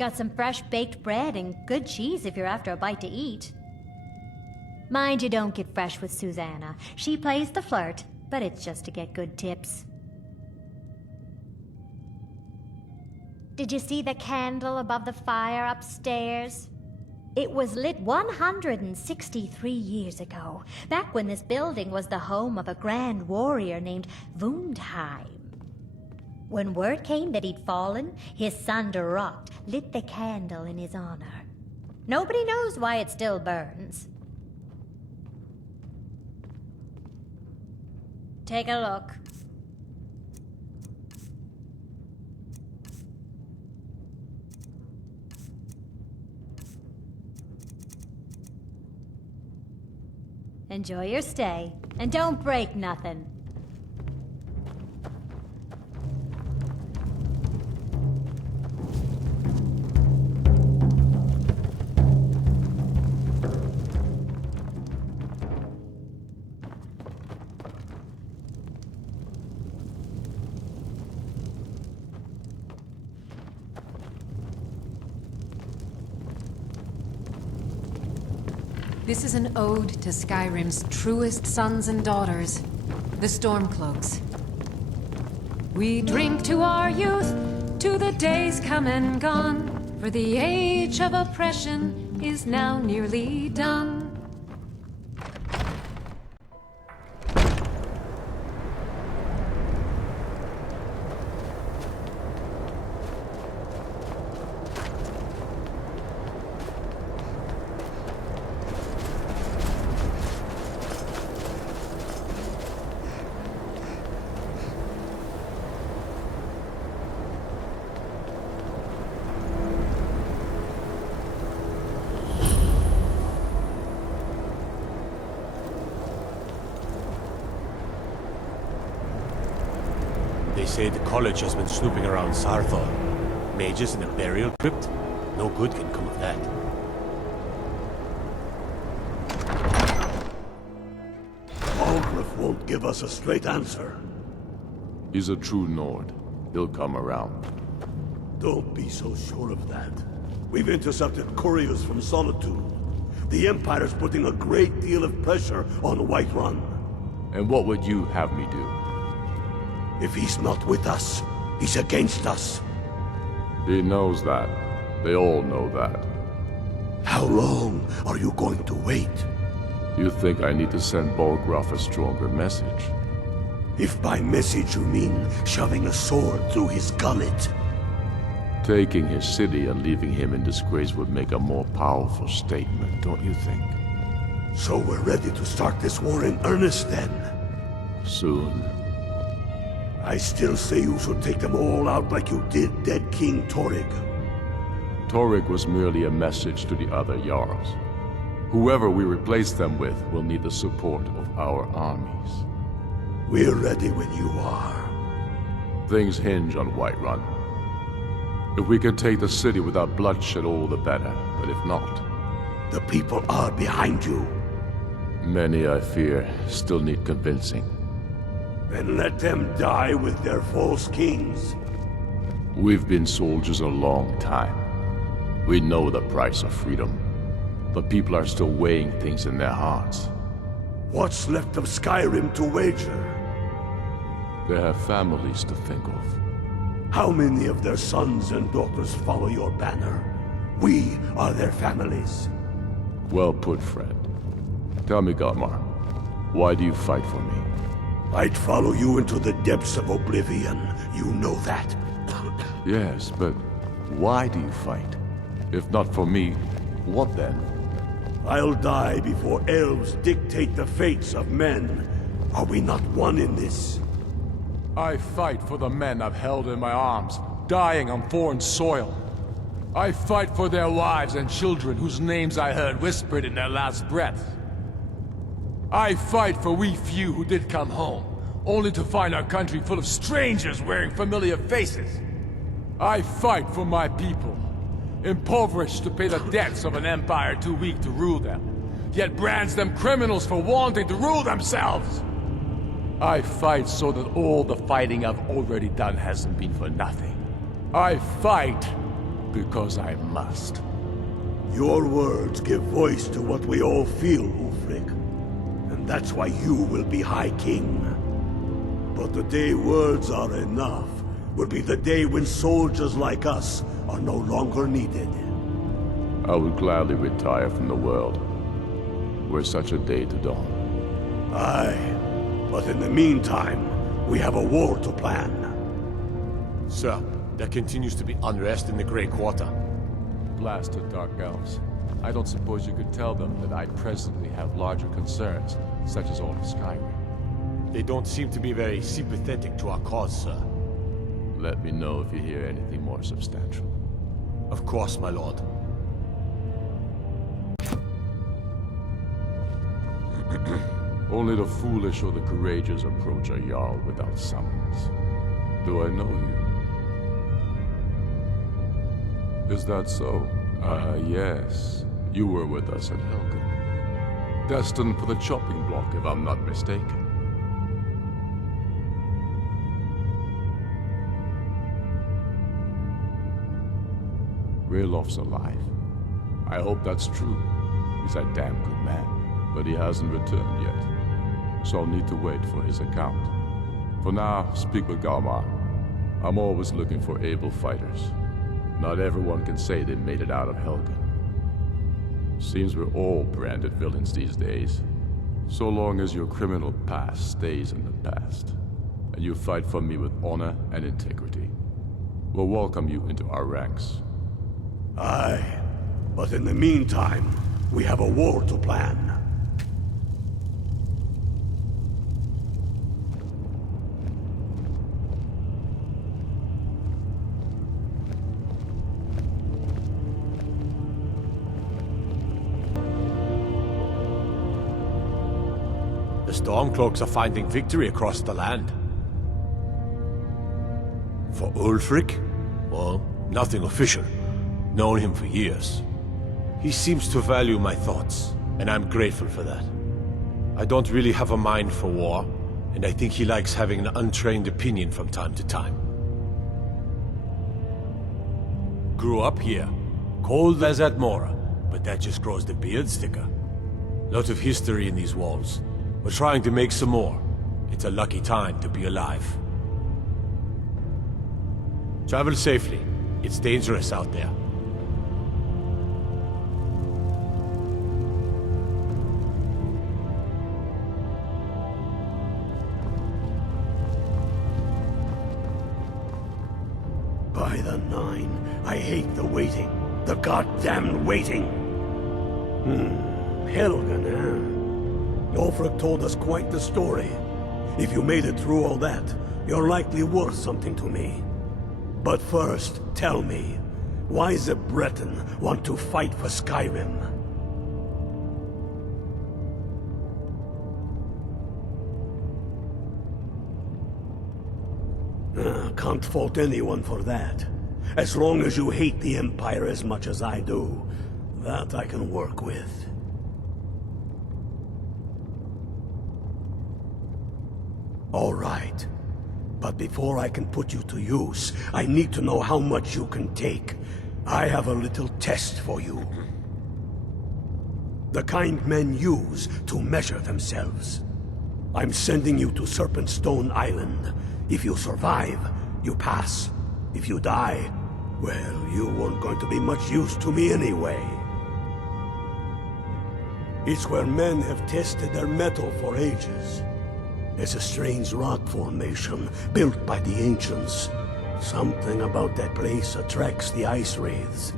Got some fresh baked bread and good cheese if you're after a bite to eat. Mind you don't get fresh with Susanna. She plays the flirt, but it's just to get good tips. Did you see the candle above the fire upstairs? It was lit 163 years ago, back when this building was the home of a grand warrior named Wundheim. When word came that he'd fallen, his son Durot lit the candle in his honor. Nobody knows why it still burns. Take a look. Enjoy your stay, and don't break nothing. This is an ode to Skyrim's truest sons and daughters, the Stormcloaks. We drink to our youth, to the days come and gone, for the age of oppression is now nearly done. They say the college has been snooping around Sarthor. Mages in a burial crypt? No good can come of that. Algrif won't give us a straight answer. He's a true Nord. He'll come around. Don't be so sure of that. We've intercepted couriers from Solitude. The Empire's putting a great deal of pressure on Whiterun. And what would you have me do? If he's not with us, he's against us. He knows that. They all know that. How long are you going to wait? You think I need to send Bolgraf a stronger message? If by message you mean shoving a sword through his gullet. Taking his city and leaving him in disgrace would make a more powerful statement, don't you think? So we're ready to start this war in earnest then? Soon. I still say you should take them all out like you did dead King Torrig. Torrig was merely a message to the other Jarls. Whoever we replace them with will need the support of our armies. We're ready when you are. Things hinge on Whiterun. If we can take the city without bloodshed, all the better. But if not... The people are behind you. Many, I fear, still need convincing. Then let them die with their false kings. We've been soldiers a long time. We know the price of freedom. The people are still weighing things in their hearts. What's left of Skyrim to wager? They have families to think of. How many of their sons and daughters follow your banner? We are their families. Well put, Fred. Tell me, Galmar, why do you fight for me? I'd follow you into the depths of oblivion. You know that. Yes, but why do you fight? If not for me, what then? I'll die before elves dictate the fates of men. Are we not one in this? I fight for the men I've held in my arms, dying on foreign soil. I fight for their wives and children whose names I heard whispered in their last breath. I fight for we few who did come home, only to find our country full of strangers wearing familiar faces. I fight for my people, impoverished to pay the debts of an empire too weak to rule them, yet brands them criminals for wanting to rule themselves. I fight so that all the fighting I've already done hasn't been for nothing. I fight because I must. Your words give voice to what we all feel, Ulfric. And that's why you will be High King. But the day words are enough will be the day when soldiers like us are no longer needed. I would gladly retire from the world, were such a day to dawn. Aye, but in the meantime, we have a war to plan. Sir, there continues to be unrest in the Grey Quarter. Blasted Dark Elves. I don't suppose you could tell them that I presently have larger concerns, such as all of Skyrim. They don't seem to be very sympathetic to our cause, sir. Let me know if you hear anything more substantial. Of course, my lord. Only the foolish or the courageous approach a Jarl without summons. Do I know you? Is that so? Yes. You were with us at Helgen. Destined for the chopping block, if I'm not mistaken. Railof's alive. I hope that's true. He's a damn good man, but he hasn't returned yet. So I'll need to wait for his account. For now, speak with Galmar. I'm always looking for able fighters. Not everyone can say they made it out of Helgen. Seems we're all branded villains these days. So long as your criminal past stays in the past, and you fight for me with honor and integrity, we'll welcome you into our ranks. Aye, but in the meantime, we have a war to plan. The Stormcloaks are finding victory across the land. For Ulfric? Well, nothing official. Known him for years. He seems to value my thoughts, and I'm grateful for that. I don't really have a mind for war, and I think he likes having an untrained opinion from time to time. Grew up here, cold as Admora, but that just grows the beard thicker. Lot of history in these walls. We're trying to make some more. It's a lucky time to be alive. Travel safely. It's dangerous out there. By the Nine, I hate the waiting. The goddamn waiting! Helgen, eh? Ulfric told us quite the story. If you made it through all that, you're likely worth something to me. But first, tell me, why does a Breton want to fight for Skyrim? Can't fault anyone for that. As long as you hate the Empire as much as I do, that I can work with. All right. But before I can put you to use, I need to know how much you can take. I have a little test for you. The kind men use to measure themselves. I'm sending you to Serpentstone Island. If you survive, you pass. If you die, well, you weren't going to be much use to me anyway. It's where men have tested their metal for ages. It's a strange rock formation, built by the ancients. Something about that place attracts the ice wraiths.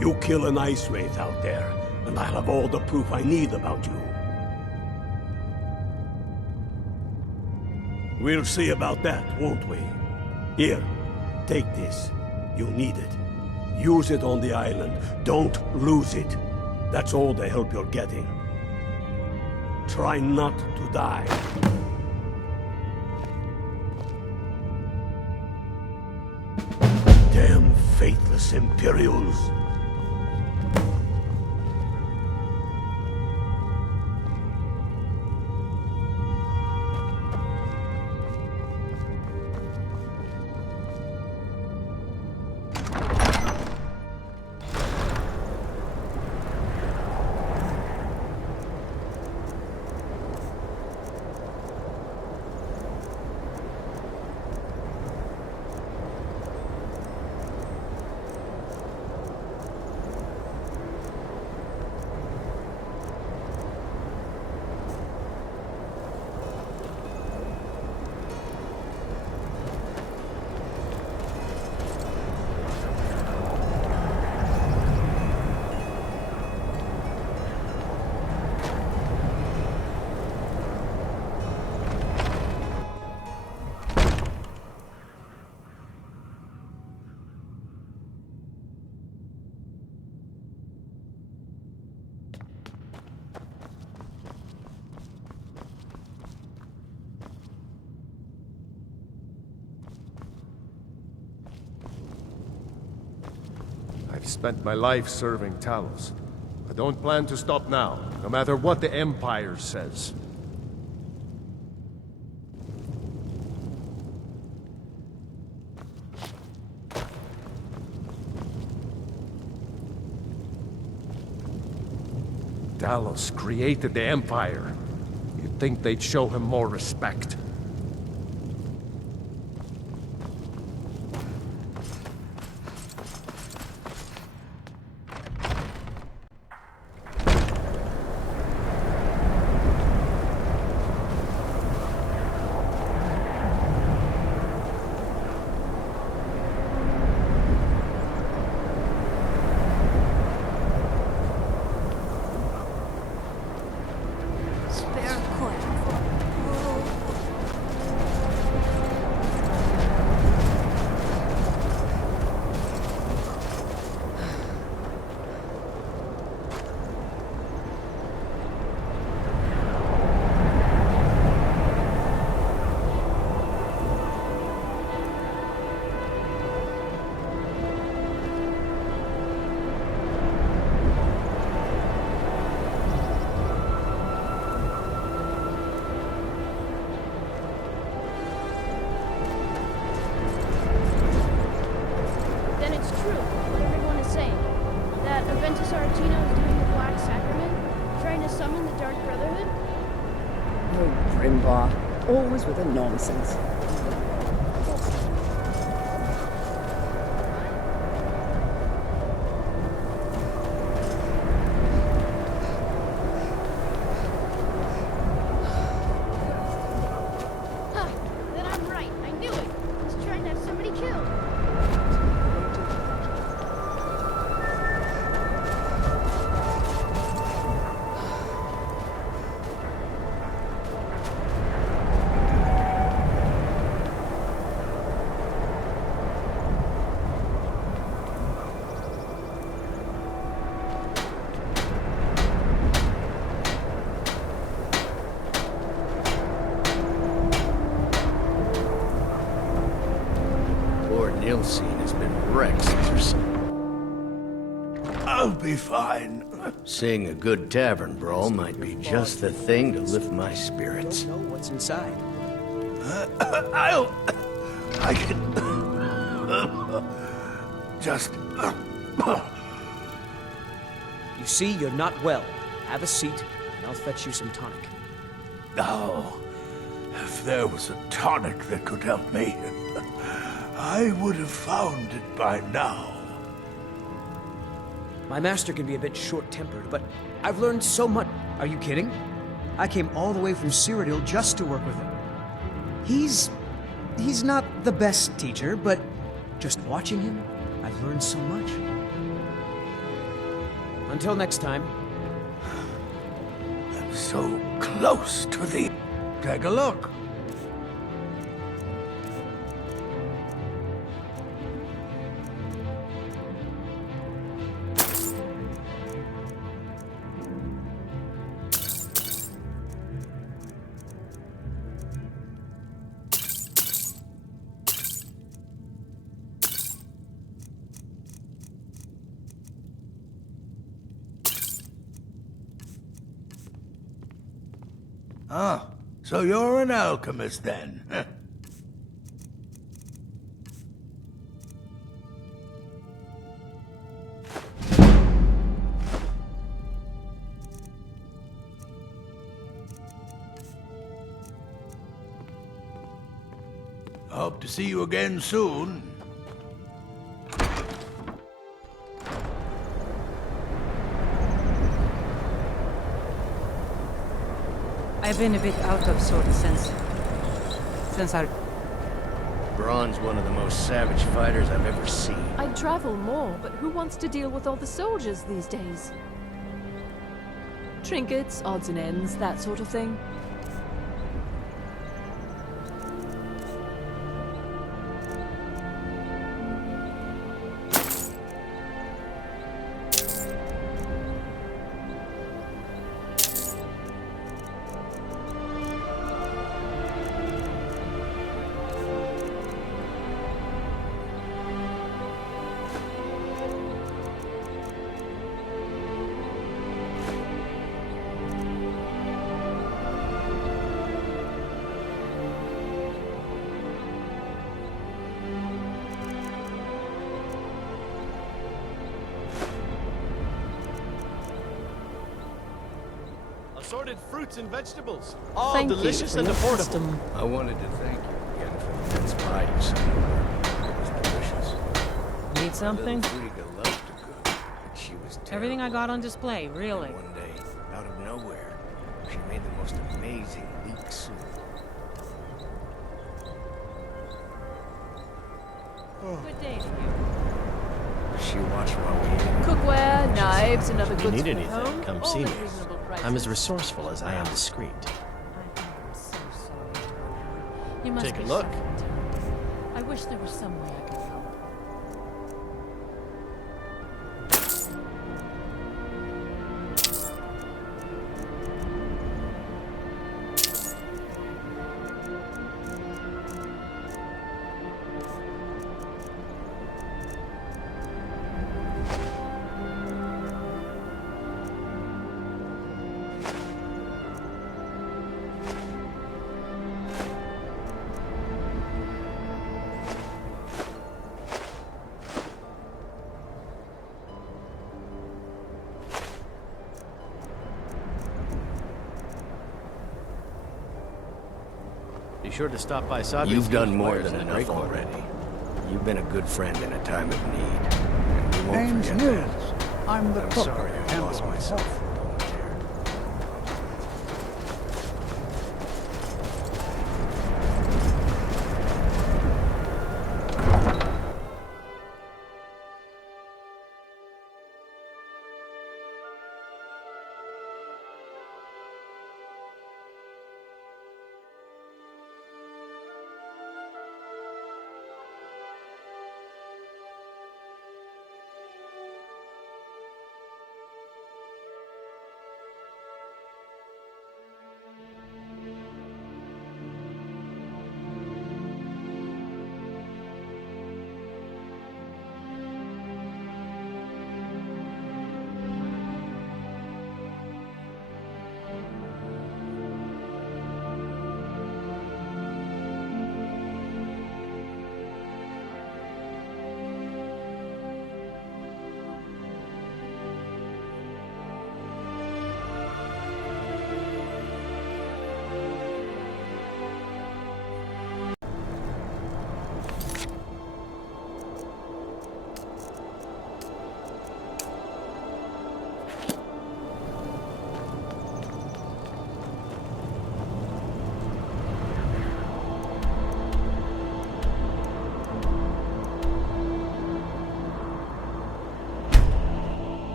You kill an ice wraith out there, and I'll have all the proof I need about you. We'll see about that, won't we? Here, take this. You need it. Use it on the island. Don't lose it. That's all the help you're getting. Try not to die. Damn faithless Imperials. spent my life serving Talos. I don't plan to stop now, no matter what the Empire says. Talos created the Empire. You'd think they'd show him more respect. Always with a nonsense. Then I'm right. I knew it. He's trying to have somebody killed. Has been wrecked since her son. I'll be fine. Seeing a good tavern brawl might be just the thing to lift my spirits. Know what's inside. I can... just... You see, you're not well. Have a seat, and I'll fetch you some tonic. Oh, if there was a tonic that could help me, I would have found it by now. My master can be a bit short-tempered, but I've learned so much. Are you kidding? I came all the way from Cyrodiil just to work with him. He's not the best teacher, but just watching him, I've learned so much. Until next time. I'm so close to the... Take a look. Ah, so you're an alchemist then? Hope to see you again soon. I've been a bit out of sorts since I... Braun's one of the most savage fighters I've ever seen. I'd travel more, but who wants to deal with all the soldiers these days? Trinkets, odds and ends, that sort of thing. assorted fruits and vegetables. All Thank delicious you and for your affordable. custom. I wanted to thank you again for the mince pie you sent over. It was delicious. Need something? Little Frigga loved to cook, but she was terrible. Everything I got on display, really. And one day, out of nowhere, she made the most amazing leek soup. Good day to you. She watched while we ate. Cookware, knives, and other If you goods need for anything, home, come all see at me. reasonable prices. I'm as resourceful as I am discreet. I am so sorry to bother you. You must Take a be look. suffering. I wish there was some way I could help. Be sure to stop by Sabri's You've done Huge more Wares than in enough Breakwater. already. You've been a good friend in a time of need. And we won't Name's forget that. Nils. I'm the I'm cook. sorry I lost myself for a moment there.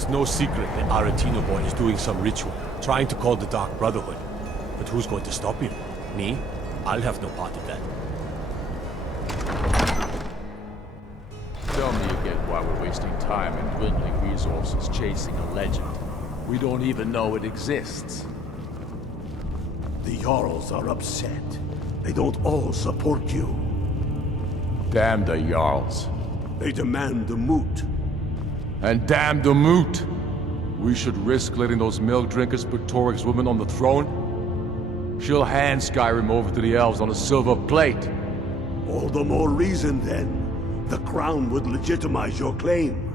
It's no secret that Aretino boy is doing some ritual, trying to call the Dark Brotherhood. But who's going to stop him? Me? I'll have no part of that. Tell me again why we're wasting time and dwindling resources chasing a legend. We don't even know it exists. The Jarls are upset. They don't all support you. Damn the Jarls. They demand the moot. And damn the moot! We should risk letting those milk drinkers put Torik's woman on the throne? She'll hand Skyrim over to the elves on a silver plate. All the more reason, then. The crown would legitimize your claim.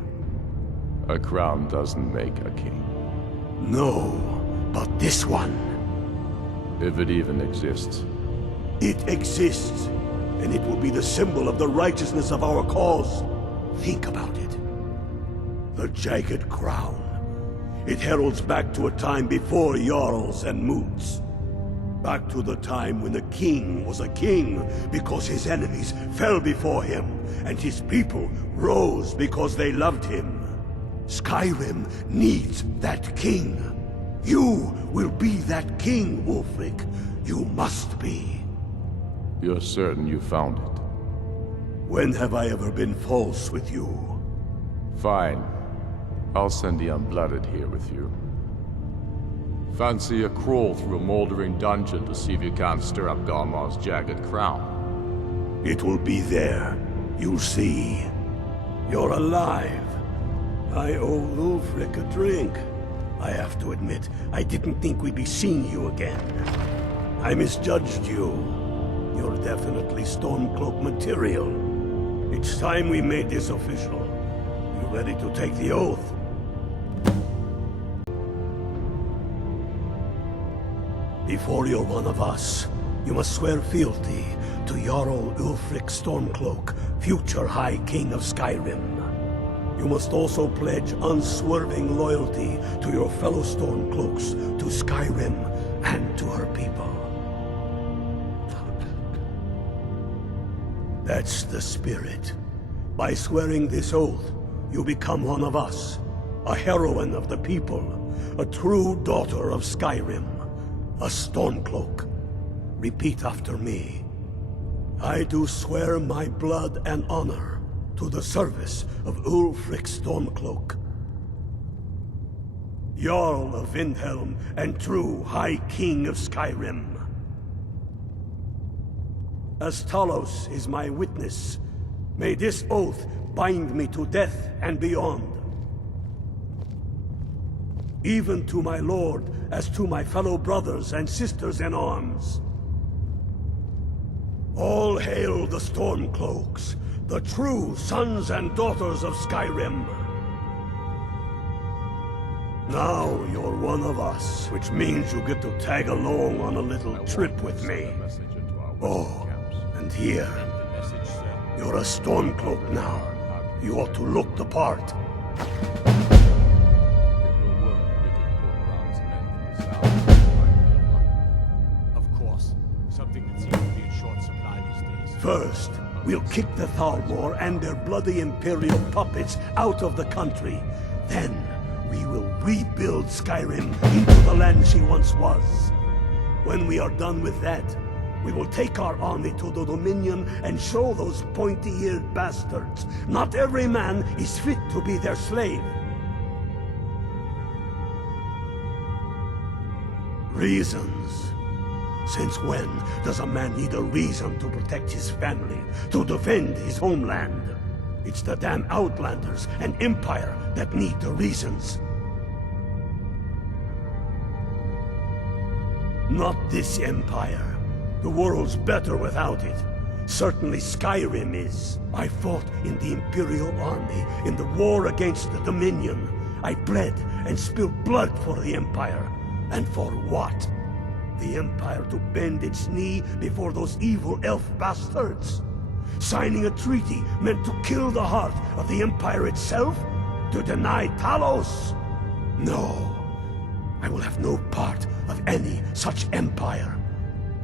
A crown doesn't make a king. No, but this one. If it even exists. It exists, and it will be the symbol of the righteousness of our cause. Think about it. The jagged crown. It heralds back to a time before Jarls and Moots. Back to the time when the king was a king because his enemies fell before him, and his people rose because they loved him. Skyrim needs that king. You will be that king, Ulfric. You must be. You're certain you found it? When have I ever been false with you? Fine. I'll send the Unblooded here with you. Fancy a crawl through a moldering dungeon to see if you can't stir up Galmar's jagged crown. It will be there. You'll see. You're alive. I owe Ulfric a drink. I have to admit, I didn't think we'd be seeing you again. I misjudged you. You're definitely Stormcloak material. It's time we made this official. You ready to take the oath? Before you're one of us, you must swear fealty to Jarl Ulfric Stormcloak, future High King of Skyrim. You must also pledge unswerving loyalty to your fellow Stormcloaks, to Skyrim, and to her people. That's the spirit. By swearing this oath, you become one of us, a heroine of the people, a true daughter of Skyrim, a Stormcloak. Repeat after me. I do swear my blood and honor to the service of Ulfric Stormcloak, Jarl of Windhelm and true High King of Skyrim. As Talos is my witness, may this oath bind me to death and beyond. Even to my lord, as to my fellow brothers and sisters in arms. All hail the Stormcloaks, the true sons and daughters of Skyrim. Now you're one of us, which means you get to tag along on a little trip with me. Oh, and here, you're a Stormcloak now. You ought to look the part. Of course, something that seems to be in short supply these days. First, we'll kick the Thalmor and their bloody Imperial puppets out of the country. Then, we will rebuild Skyrim into the land she once was. When we are done with that, we will take our army to the Dominion and show those pointy-eared bastards not every man is fit to be their slave. Reasons. Since when does a man need a reason to protect his family, to defend his homeland? It's the damn Outlanders and Empire that need the reasons. Not this Empire. The world's better without it. Certainly Skyrim is. I fought in the Imperial Army in the war against the Dominion. I bled and spilled blood for the Empire. And for what? The Empire to bend its knee before those evil elf bastards? Signing a treaty meant to kill the heart of the Empire itself? To deny Talos? No. I will have no part of any such empire.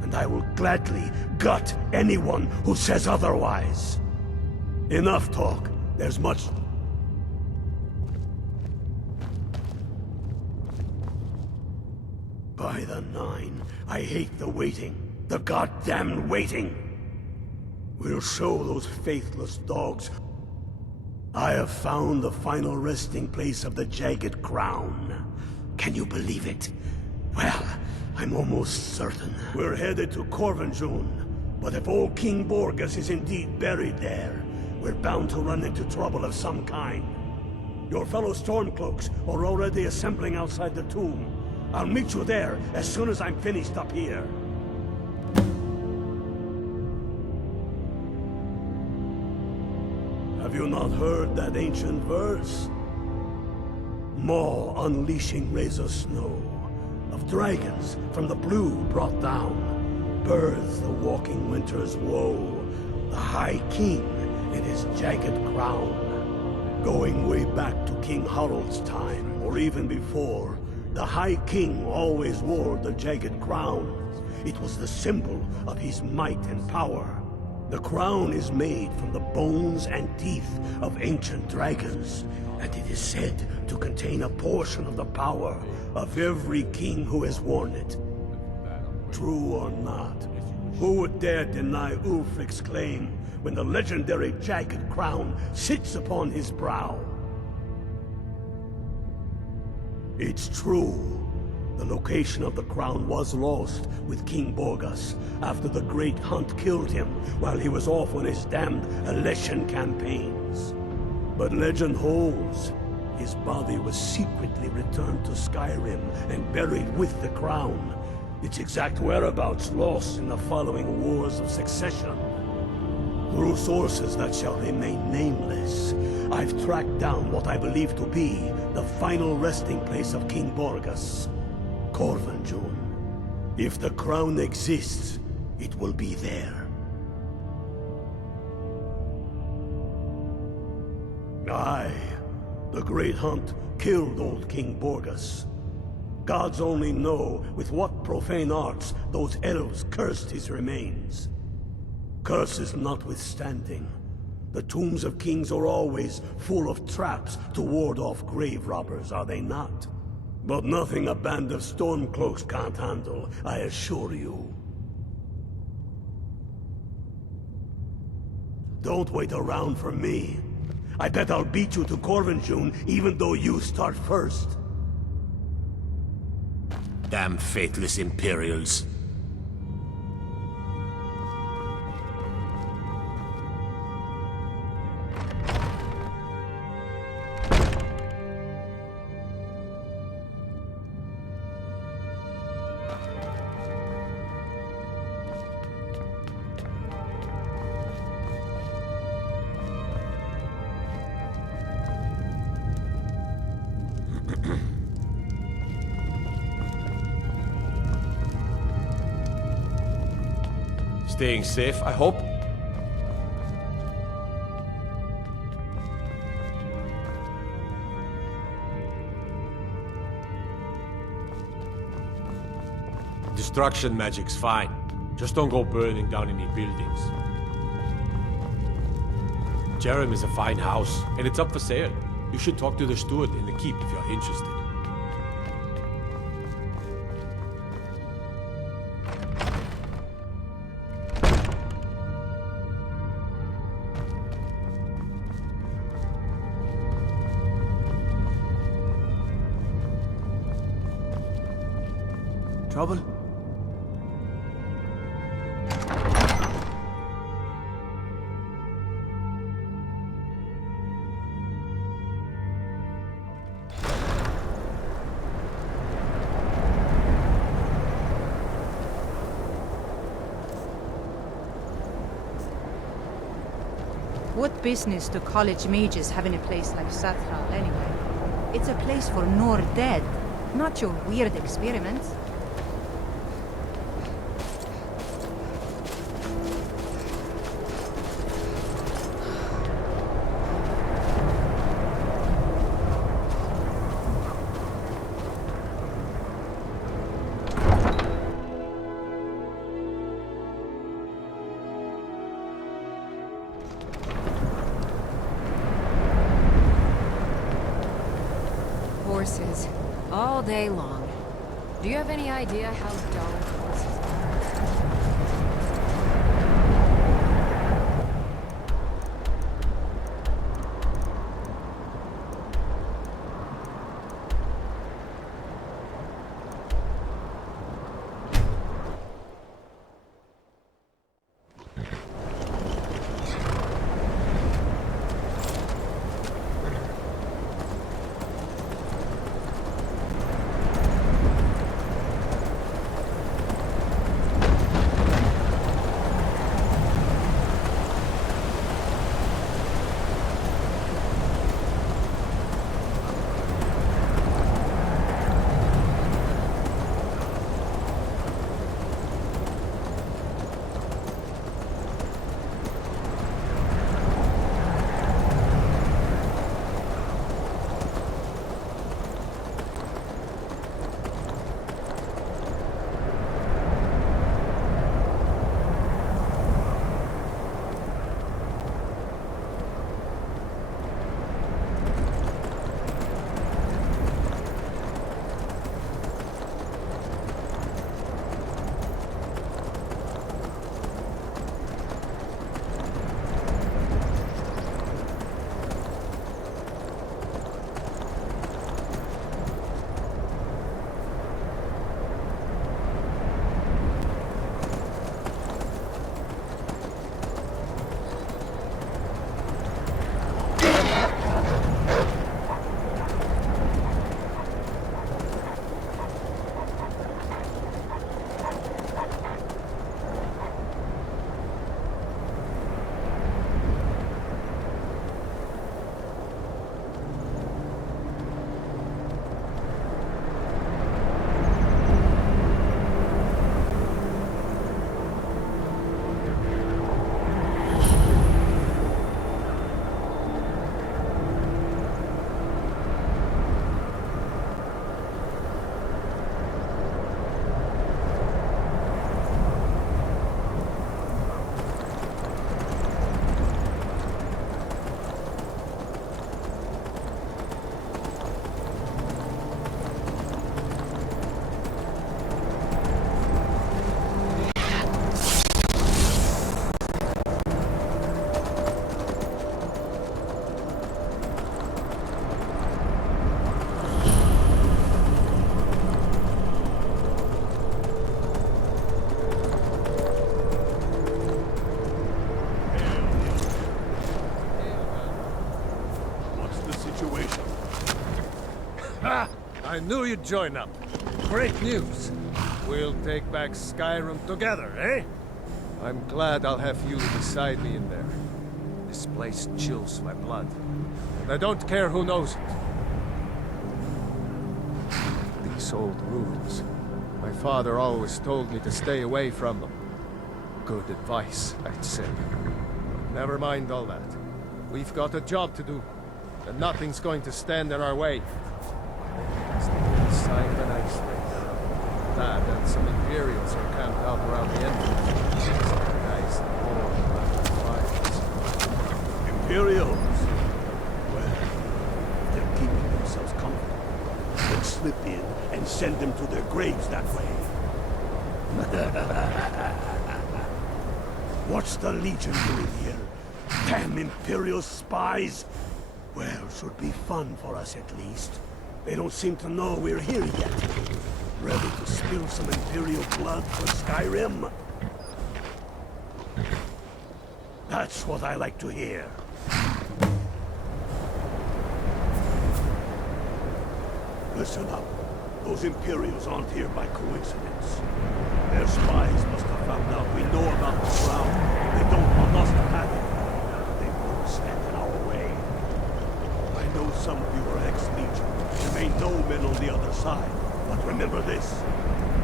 And I will gladly gut anyone who says otherwise. Enough talk. There's much... By the Nine, I hate the waiting. The goddamn waiting! We'll show those faithless dogs. I have found the final resting place of the Jagged Crown. Can you believe it? Well, I'm almost certain. We're headed to Corvinjun, but if old King Borgus is indeed buried there, we're bound to run into trouble of some kind. Your fellow Stormcloaks are already assembling outside the tomb. I'll meet you there as soon as I'm finished up here. Have you not heard that ancient verse? Maw unleashing razor snow, of dragons from the blue brought down, births the walking winter's woe, the High King in his jagged crown. Going way back to King Harold's time, or even before, the High King always wore the jagged crown. It was the symbol of his might and power. The crown is made from the bones and teeth of ancient dragons, and it is said to contain a portion of the power of every king who has worn it. True or not, who would dare deny Ulfric's claim when the legendary jagged crown sits upon his brow? It's true. The location of the crown was lost with King Borgus after the Great Hunt killed him while he was off on his damned election campaigns. But legend holds, his body was secretly returned to Skyrim and buried with the crown, its exact whereabouts lost in the following Wars of Succession. Through sources that shall remain nameless, I've tracked down what I believe to be the final resting place of King Borgus. Corvinjun. If the crown exists, it will be there. Aye, the Great Hunt killed old King Borgus. Gods only know with what profane arts those elves cursed his remains. Curses notwithstanding, the tombs of kings are always full of traps to ward off grave robbers, are they not? But nothing a band of Stormcloaks can't handle, I assure you. Don't wait around for me. I bet I'll beat you to Corvinjun even though you start first. Damn faithless Imperials. Staying safe, I hope? Destruction magic's fine. Just don't go burning down any buildings. Jerem is a fine house, and it's up for sale. You should talk to the steward in the keep if you're interested. Trouble? What business do college mages have in a place like Sathral anyway? It's a place for Nord-dead, not your weird experiments. Horses. All day long. Do you have any idea how dull horses are? I knew you'd join up. Great news. We'll take back Skyrim together, eh? I'm glad I'll have you beside me in there. This place chills my blood. And I don't care who knows it. These old ruins. My father always told me to stay away from them. Good advice, I'd say. Never mind all that. We've got a job to do. And nothing's going to stand in our way. Inside of an ice race. That and some Imperials are camped out around the entrance. Some guys warm around the fires. Imperials? Well, they're keeping themselves comfortable. Let's slip in and send them to their graves that way. What's the Legion doing here? Damn Imperial spies! Well, should be fun for us at least. They don't seem to know we're here yet. Ready to spill some Imperial blood for Skyrim? That's what I like to hear. Listen up. Those Imperials aren't here by coincidence. Their spies must have found out we know about the ground. They don't want us to have it. They won't stand in our way. I know some of you are ex-Legion. You may know men on the other side. But remember this.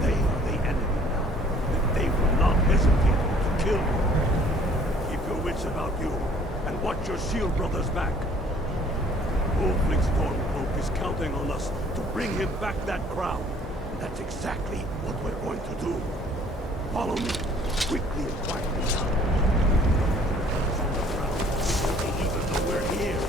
They are the enemy now. And they will not hesitate to kill you. Keep your wits about you. And watch your shield brothers back. Wolfling Stormcloak is counting on us to bring him back that crown. And that's exactly what we're going to do. Follow me, quickly and quietly now. On the ground, they even know we're here.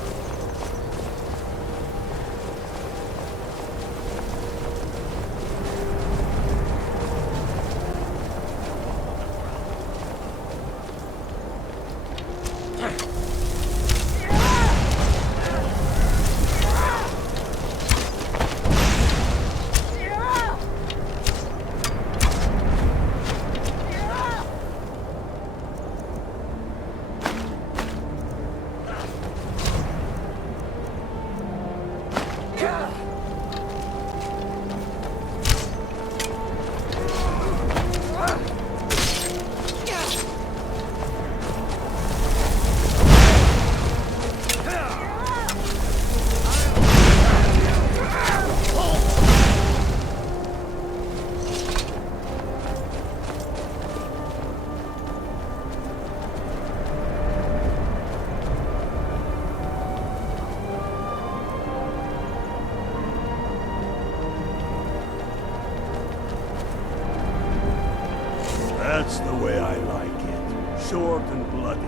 That's the way I like it. Short and bloody.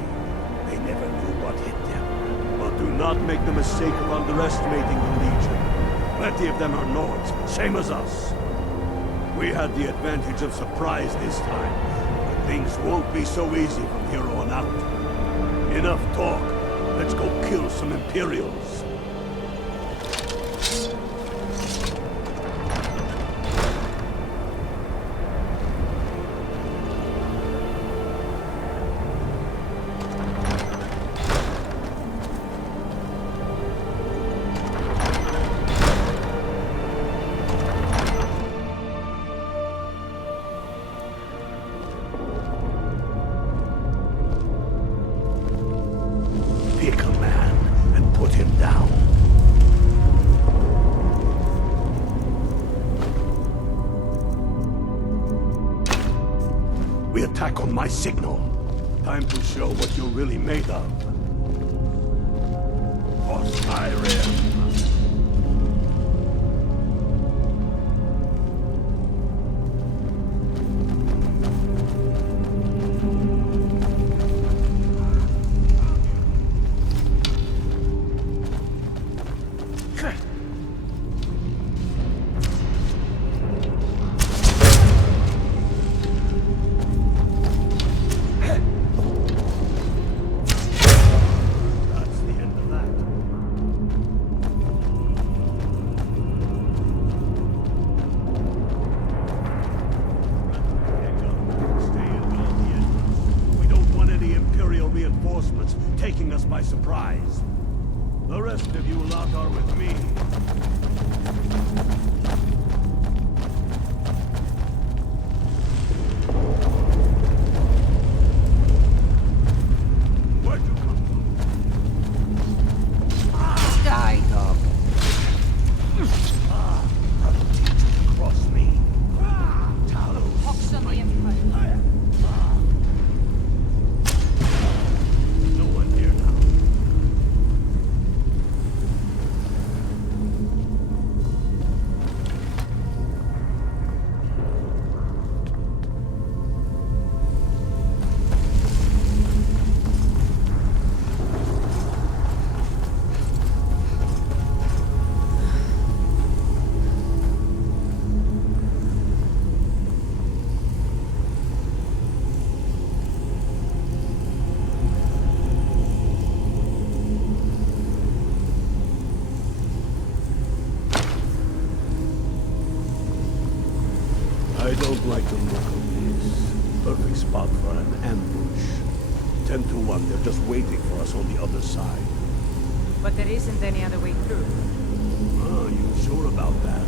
They never knew what hit them. But do not make the mistake of underestimating the Legion. Plenty of them are Nords, same as us. We had the advantage of surprise this time, but things won't be so easy from here on out. Enough talk. Let's go kill some Imperials. Pick a man and put him down. We attack on my signal. Time to show what you're really made of. For Skyrim. Taking us by surprise. The rest of you lot are with me. Where'd you come from? Die, dog. How to teach you to cross me. Talos. Hawks on the Empire. No one here now. I don't like the look of this. Perfect spot for an ambush. 10 to 1, they're just waiting for us on the other side. But there isn't any other way through. Oh, you sure about that?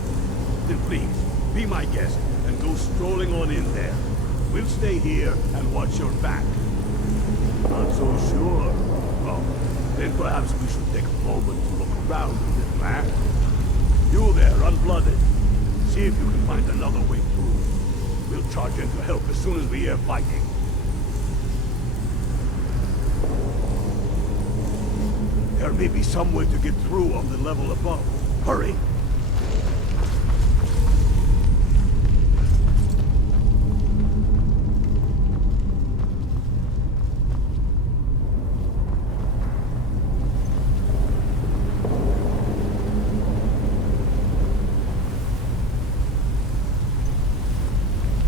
Then please, be my guest and go strolling on in there. We'll stay here and watch your back. Not so sure. Oh, then perhaps we should take a moment to look around a little, man. You there, unblooded. See if you can find another way through. We'll charge in to help as soon as we hear fighting. There may be some way to get through on the level above. Hurry!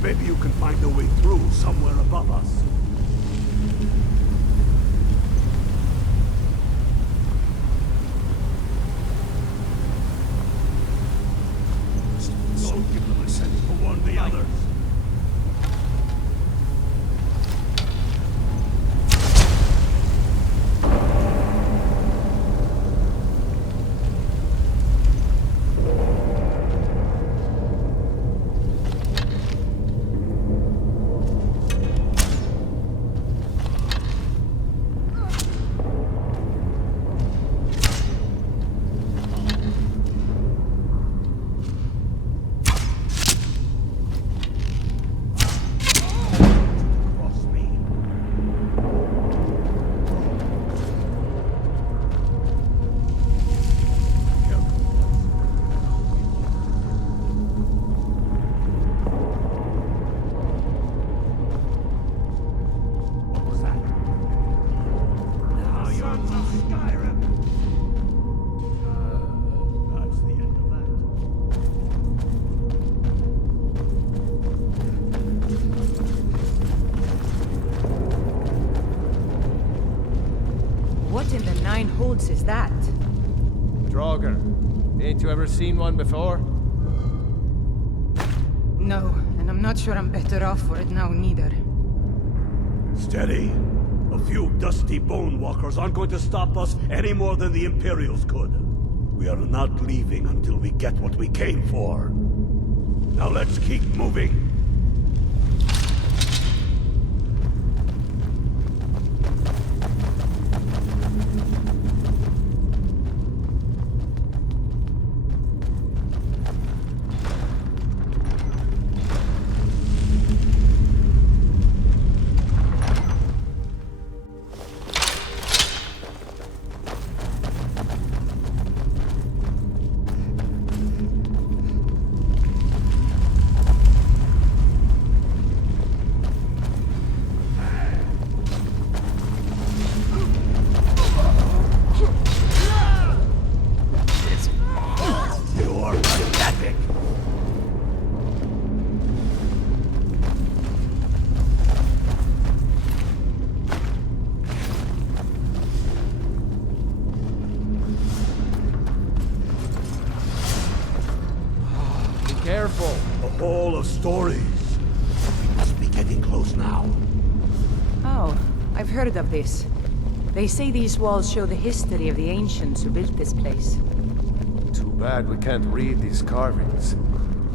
Maybe you can find a way through somewhere above us. What in the nine holds is that? Draugr. Ain't you ever seen one before? No, and I'm not sure I'm better off for it now, neither. Steady. A few dusty bone walkers aren't going to stop us any more than the Imperials could. We are not leaving until we get what we came for. Now let's keep moving. Careful. A hall of stories. We must be getting close now. Oh, I've heard of this. They say these walls show the history of the ancients who built this place. Too bad we can't read these carvings.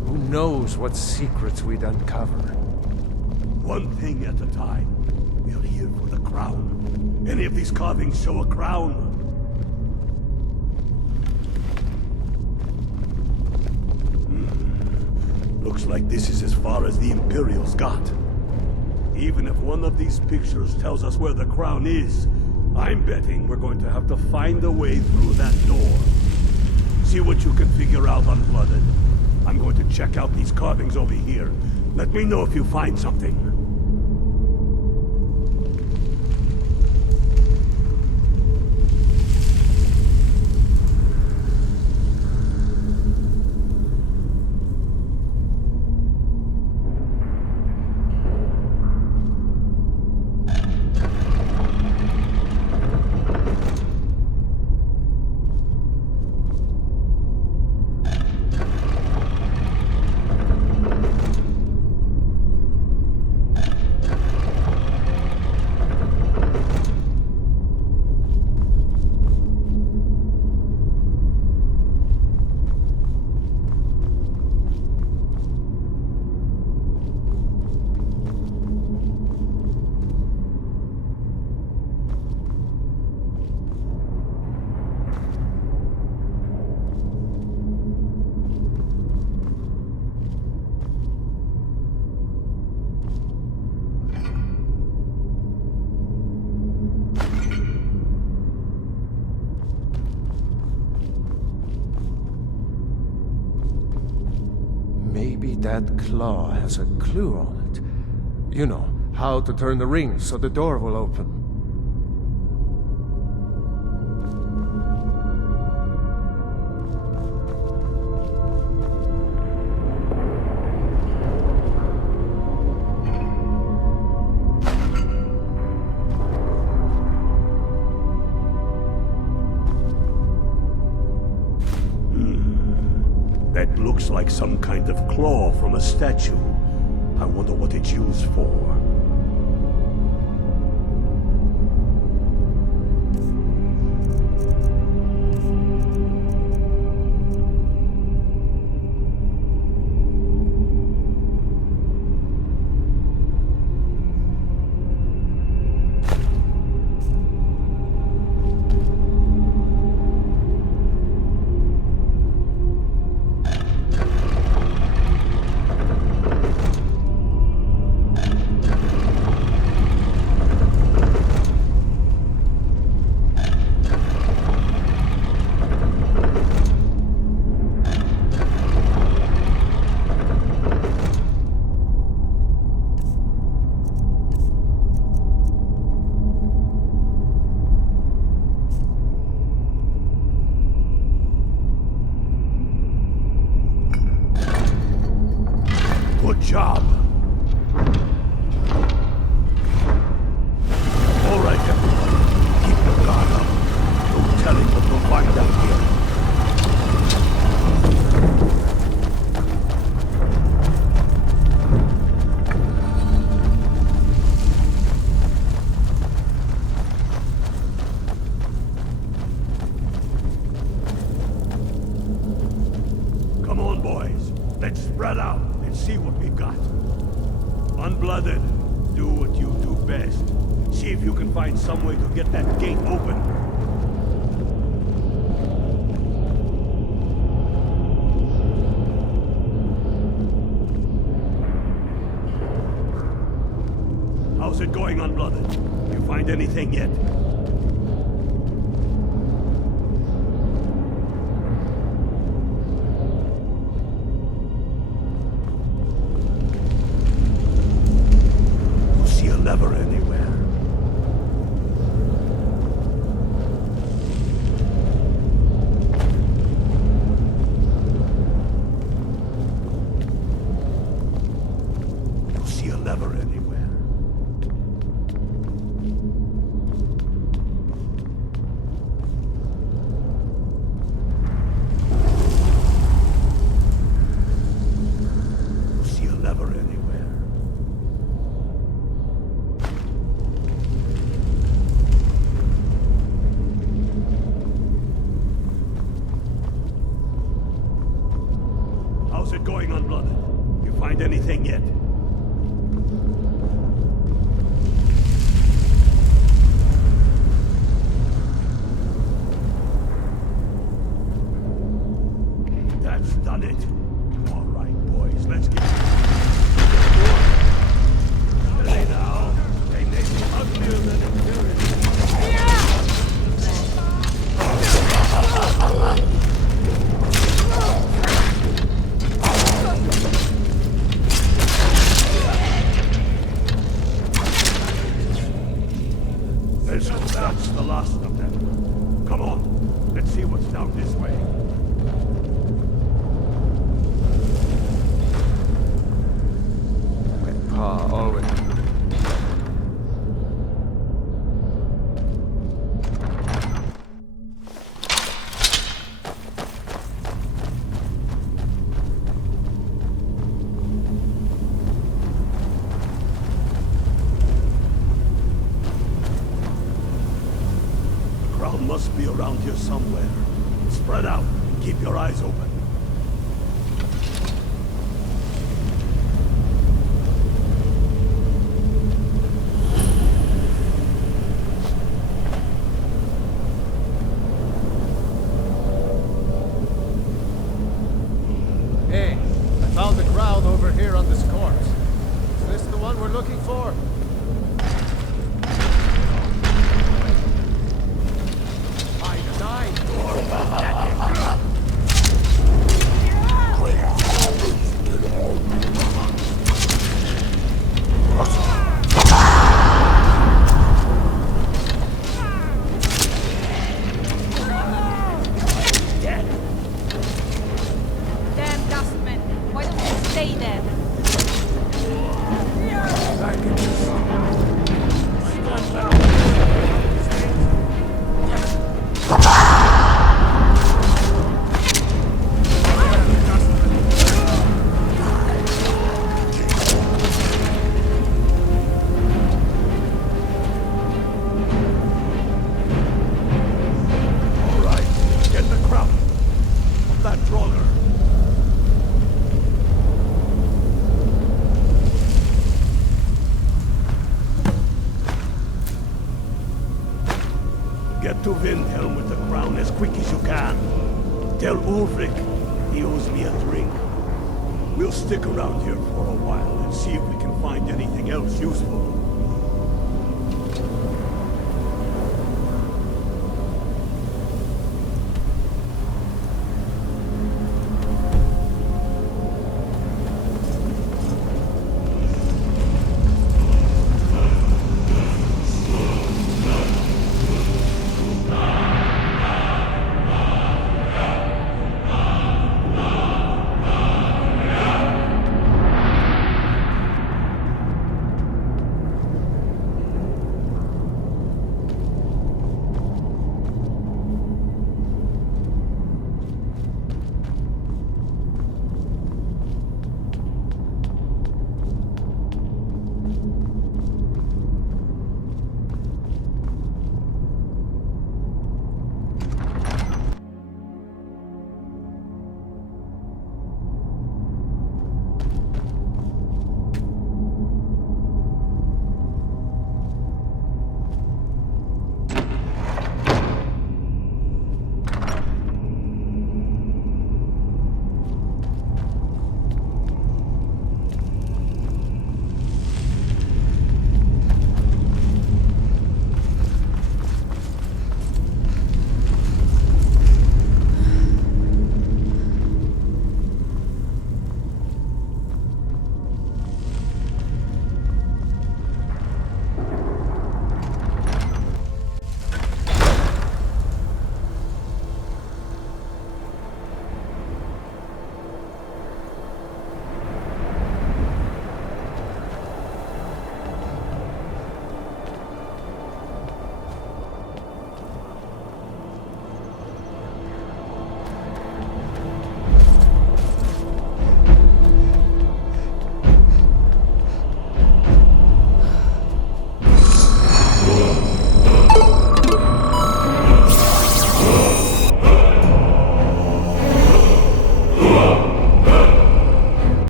Who knows what secrets we'd uncover? One thing at a time. We are here for the crown. Any of these carvings show a crown? Looks like this is as far as the Imperials got. Even if one of these pictures tells us where the crown is, I'm betting we're going to have to find a way through that door. See what you can figure out, Unblooded. I'm going to check out these carvings over here. Let me know if you find something. Maybe that claw has a clue on it. You know, how to turn the ring so the door will open. That looks like some kind of claw from a statue. I wonder what it's used for. see what we've got. Unblooded, do what you do best. See if you can find some way to get that gate open. How's it going, Unblooded? You find anything yet? You see a lever anywhere? You see a lever anywhere? You see a lever anywhere? How's it going, Unblooded? You find anything yet? That's done it. All right, boys, let's get... Steady now. They may be uglier than imperial. That's the last of them. Come on, let's see what's down this way. Pa, always. The crown must be around here somewhere. Spread out and keep your eyes open. Hey, I found the crown over here on this corpse. Is this the one we're looking for? By design. Damn dustmen! Why don't you stay there? All right, get the crown of that trawler. Get to Windhelm with the crown as quick as you can. Tell Ulfric he owes me a drink. We'll stick around here for a while and see if we can find anything else useful.